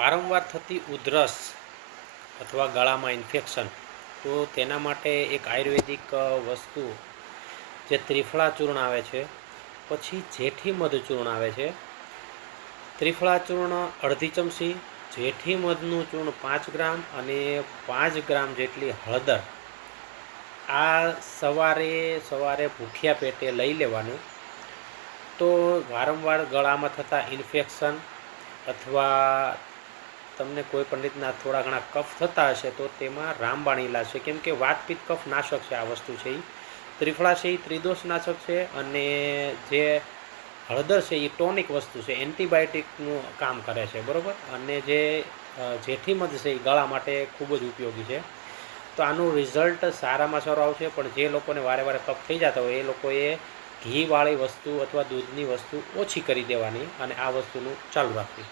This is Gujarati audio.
વારંવાર થતી ઉધરસ અથવા ગળામાં ઇન્ફેક્શન, તો તેના માટે એક આયુર્વેદિક વસ્તુ જે ત્રિફળા ચૂર્ણ આવે છે, પછી જેઠી મધ ચૂર્ણ આવે છે. ત્રિફળા ચૂર્ણ અડધી ચમચી, જેઠી મધનું ચૂર્ણ 5 ગ્રામ અને 5 ગ્રામ જેટલી હળદર, આ સવારે ભૂખ્યા પેટે લઈ લેવાનું. તો વારંવાર ગળામાં થતા ઇન્ફેક્શન અથવા તમને કોઈ પણ રીતના થોડા ઘણા કફ થતા હશે તો તેમાં રામબાણ ઇલાજ છે. કેમ કે વાતપિત્ત કફ નાશક છે આ વસ્તુ છે. એ ત્રિફળા છે એ ત્રિદોષ નાશક છે, અને જે હળદર છે એ ટોનિક વસ્તુ છે, એન્ટીબાયોટિકનું કામ કરે છે, બરાબર. અને જે જેઠી મધ છે એ ગળા માટે ખૂબ જ ઉપયોગી છે. તો આનું રિઝલ્ટ સારામાં સારું આવશે. પણ જે લોકોને વારે કફ થઈ જતા હોય એ લોકોએ ઘીવાળી વસ્તુ અથવા દૂધની વસ્તુ ઓછી કરી દેવાની અને આ વસ્તુનું ચાલુ રાખવી.